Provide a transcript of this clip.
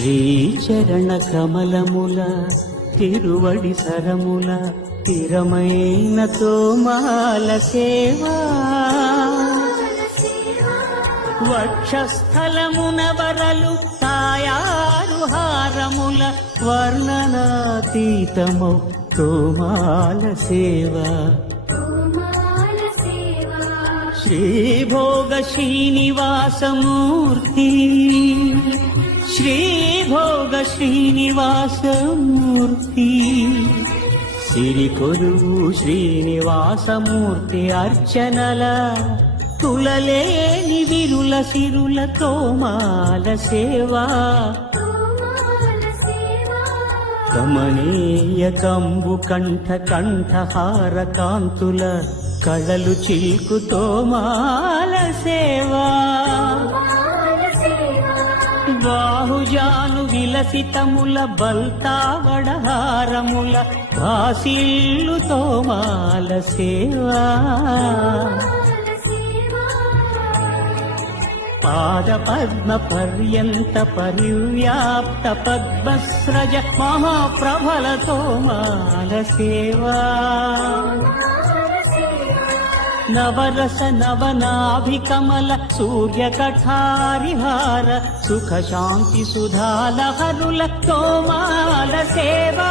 శ్రీచరణ కమలముల తిరువడి సరముల స్థిరమైన తోమాల సేవా వక్షస్థలమున వరలు తాయారు హారముల వర్ణనాతీతమౌ తోమాల సేవా శ్రీభోగ శ్రీనివాసమూర్తి శ్రీభోగ శ్రీనివాసమూర్తి సిరికొలువు శ్రీనివాసమూర్తి అర్చనల తులలేని విరుల సిరుల తోమాల సేవా కమనీయ కంబు కంఠ కంఠహార కాంతుల కళలు చిల్కు తోమాల సేవా బాహుజాను విలసితముల బల్తావడహారముల భాసిల్లు తోమాల సేవా పాద పద్మ పర్యంత పరివ్యాప్త పద్మస్రజ మహాప్రభల తోమాల సేవా నవరస నవనాభికమల సూర్యకఠారిహార సుఖ శాంతి సుధాలహరుల తోమాల సేవా